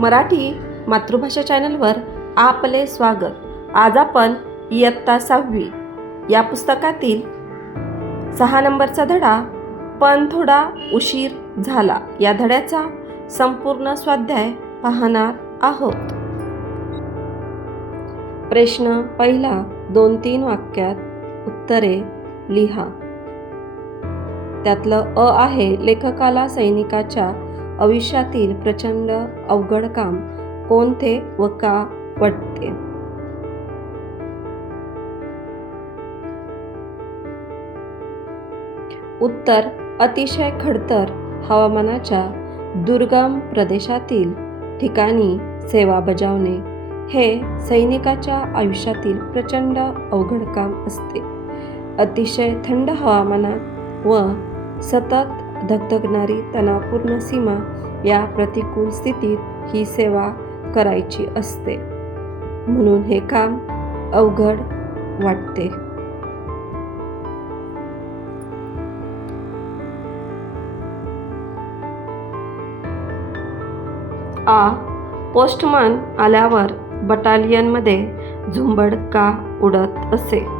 मराठी मातृभाषा चॅनलवर आपले स्वागत. आज आपण इयत्ता सहावी या पुस्तकातील सहा नंबरचा धडा पण थोडा उशीर झाला. या धड्याचा संपूर्ण स्वाध्याय पाहणार आहोत. प्रश्न पहिला दोन तीन वाक्यात उत्तरे लिहा. त्यातलं अ आहे लेखकाला सैनिकाच्या आयुष्यातील प्रचंड अवघड काम कोणते व का वाटते उत्तर अतिशय खडतर हवामानाच्या दुर्गम प्रदेशातील ठिकाणी सेवा बजावणे हे सैनिकाच्या आयुष्यातील प्रचंड अवघड काम असते. अतिशय थंड हवामानात व सतत धगधगणारी तणावपूर्ण सीमा या प्रतिकूल स्थितीत ही सेवा करायची असते. म्हणून हे काम अवघड वाटते. आ. पोस्टमन आल्यावर बटालियनमध्ये झुंबड का उडत असे?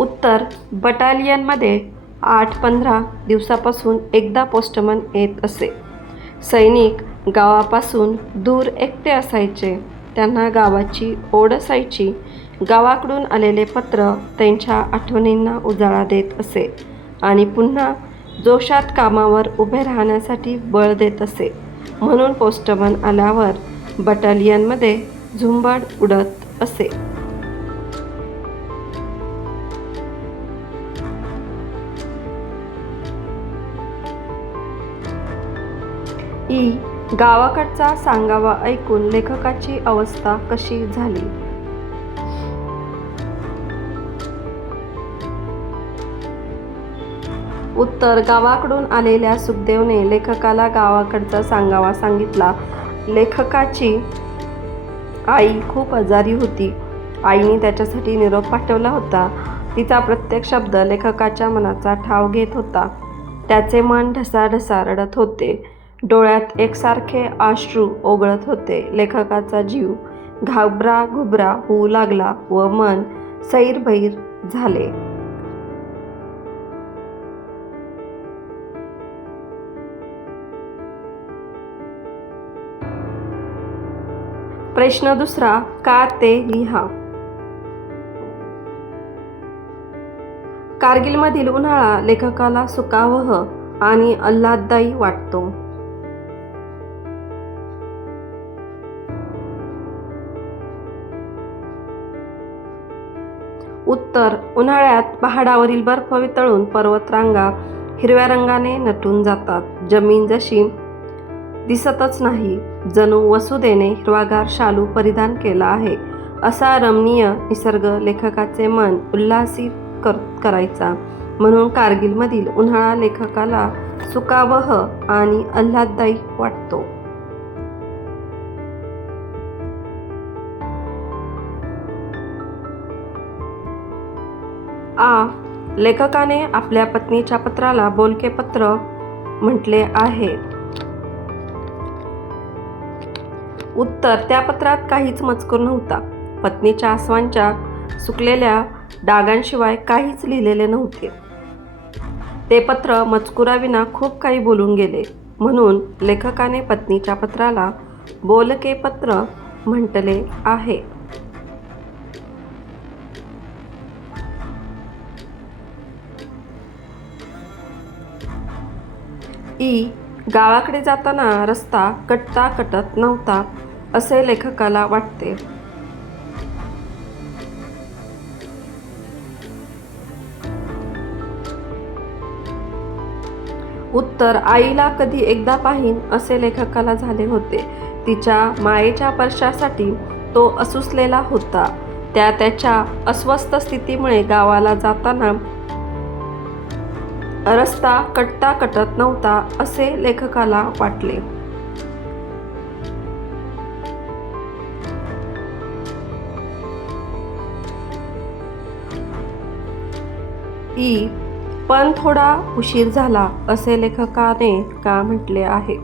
उत्तर बटालियनमध्ये आठ पंधरा दिवसापासून एकदा पोस्टमन येत असे. सैनिक गावापासून दूर एकटे असायचे. त्यांना गावाची ओढ असायची. गावाकडून आलेले पत्र त्यांच्या आठवणींना उजाळा देत असे आणि पुन्हा जोशात कामावर उभे राहण्यासाठी बळ देत असे. म्हणून पोस्टमन आल्यावर बटालियनमध्ये झुंबड उडत असे. ई. गावाकडचा सांगावा ऐकून लेखकाची अवस्था कशी झाली? उत्तर. गावाकडून आलेल्या सुखदेवने लेखकाला गावाकडचा सांगावा सांगितला. लेखकाची आई खूप आजारी होती. आईने त्याच्यासाठी निरोप पाठवला होता. तिचा प्रत्येक शब्द लेखकाच्या मनाचा ठाव घेत होता. त्याचे मन ढसाढसा रडत होते. डोळ्यात एकसारखे आश्रू ओघळत होते. लेखकाचा जीव घाबरा घुबरा होऊ लागला व मन सैरभैर झाले. प्रश्न दुसरा का ते लिहा? कारगिलमधील उन्हाळा लेखकाला सुकावह आणि आल्हाददायी वाटतो. उत्तर उन्हाळ्यात पहाडावरील बर्फ वितळून पर्वतरांगा हिरव्या रंगाने नटून जातात. जमीन जशी दिसतच नाही जणू वसुदेने हिरवागार शालू परिधान केला आहे. असा रमणीय निसर्ग लेखकाचे मन उल्हासित कर करायचा. म्हणून कारगिलमधील उन्हाळा लेखकाला सुकावह आणि आल्हाददायी वाटतो. आ लेखकाने आपल्या पत्नीच्या पत्राला बोलके पत्र म्हटले आहे. उत्तर त्या पत्रात काहीच मजकूर नव्हता. पत्नीच्या आसवांच्या सुकलेल्या डागांशिवाय काहीच लिहिलेले नव्हते. ते पत्र मजकुराविना खूप काही बोलून गेले. म्हणून लेखकाने पत्नीच्या पत्राला बोलके पत्र म्हटले आहे. ई गावाकडे जाताना रस्ता कटता कटत नव्हता असे लेखकाला वाटते. उत्तर आईला कधी एकदा पाहीन असे लेखकाला झाले होते. तिच्या मायेच्या पर्शासाठी तो असुसलेला होता. त्या त्याच्या अस्वस्थ स्थितीमुळे गावाला जाताना रस्ता कटता कटत नव्हता असे लेखकाला वाटले. ई पण थोडा उशीर झाला असे लेखकाने का म्हटले आहे?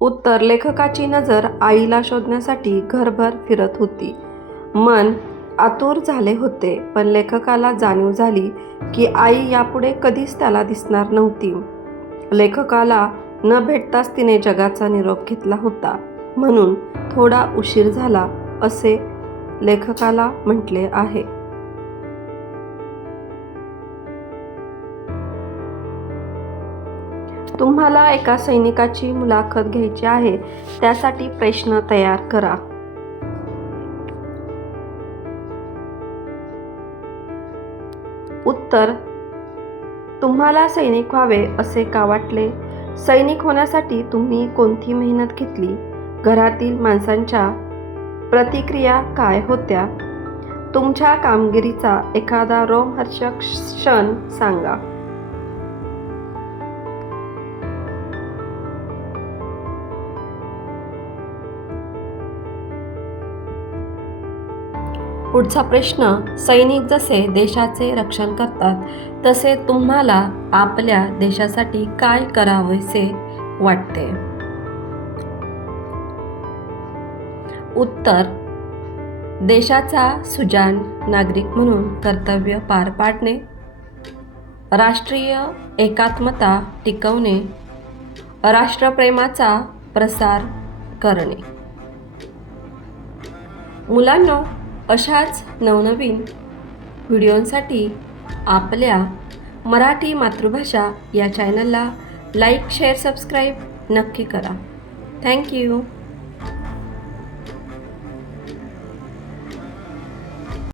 उत्तर लेखकाची नजर आईला शोधण्यासाठी घरभर फिरत होती. मन आतुर झाले होते पण लेखकाला जाणीव झाली की आई यापुढे कधीच त्याला दिसणार नव्हती. लेखकाला न भेटताच तिने जगाचा निरोप घेतला होता. म्हणून थोडा उशीर झाला असे लेखकाला म्हटले आहे. तुम्हाला एका सैनिकाची मुलाखत घ्यायची आहे त्यासाठी प्रश्न तयार करा. उत्तर तुम्हाला सैनिक व्हावे असे का वाटले? सैनिक होण्यासाठी तुम्ही कोणती मेहनत घेतली? घरातील माणसांच्या प्रतिक्रिया काय होत्या? तुमच्या कामगिरीचा एखादा रोमहर्षक क्षण सांगा. पुढचा प्रश्न सैनिक जसे देशाचे रक्षण करतात तसे तुम्हाला आपल्या देशासाठी काय करावेसे वाटते? उत्तर देशाचा सुजान नागरिक म्हणून कर्तव्य पार पाडणे. राष्ट्रीय एकात्मता टिकवणे. राष्ट्रप्रेमाचा प्रसार करणे. मुलांनो अशाच नवनवीन व्हिडिओंसाठी आपल्या मराठी मातृभाषा या चॅनलला लाईक शेअर सबस्क्राईब नक्की करा. थँक्यू